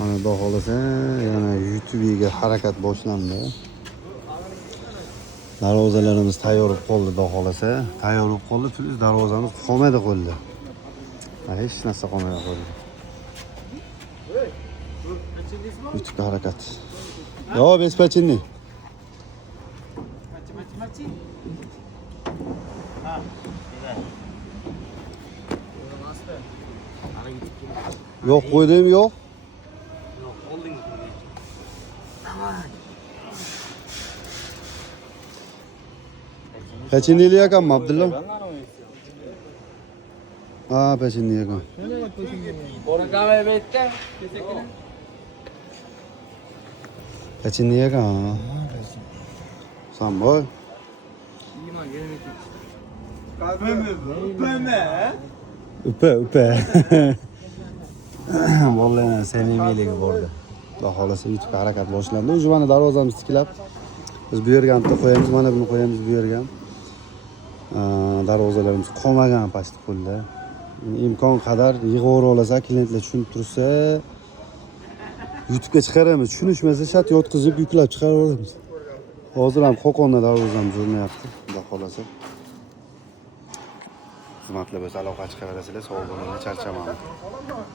Mana xudo xolasa yana YouTube'ga harakat boshlandi. Darvozalarimiz tayyor bo'lib qoldi, xudo xolasa. Tayyor bo'lib qoldi, plus darvozamiz qolmadi qo'lda. Hech narsa qolmadi qo'lda. YouTube'ga harakat. Yo, bespachinni. Yo'q, qo'ydim, yo'q. Pechinli ekanmi, Abdulla? Ha, pechinli ekan. Pechinli ekan. Samboy. Upa. Vallahi samimiylik bo'ldi. Xudo xolasa YouTube harakat boshlandi. O'zi mana darvozamiz tiklab, biz bu yerga ham qo'yamiz, mana buni qo'yamiz bu yerga ham. Darvozalarimiz qolmagan pastda qo'lda. Imkon qadar yig'ib olsa, klientlar tushunib tursa, YouTube'ga chiqaramiz. Tushunishmasa, shat yotqizib yuklab chiqaraveramiz. Hozir ham Qo'qonda darvozamiz o'rnayapti, xudo xolasa. Xizmatlar bo'lsa aloqa chiqaverasizlar, sog' bo'linglar, charchamaman.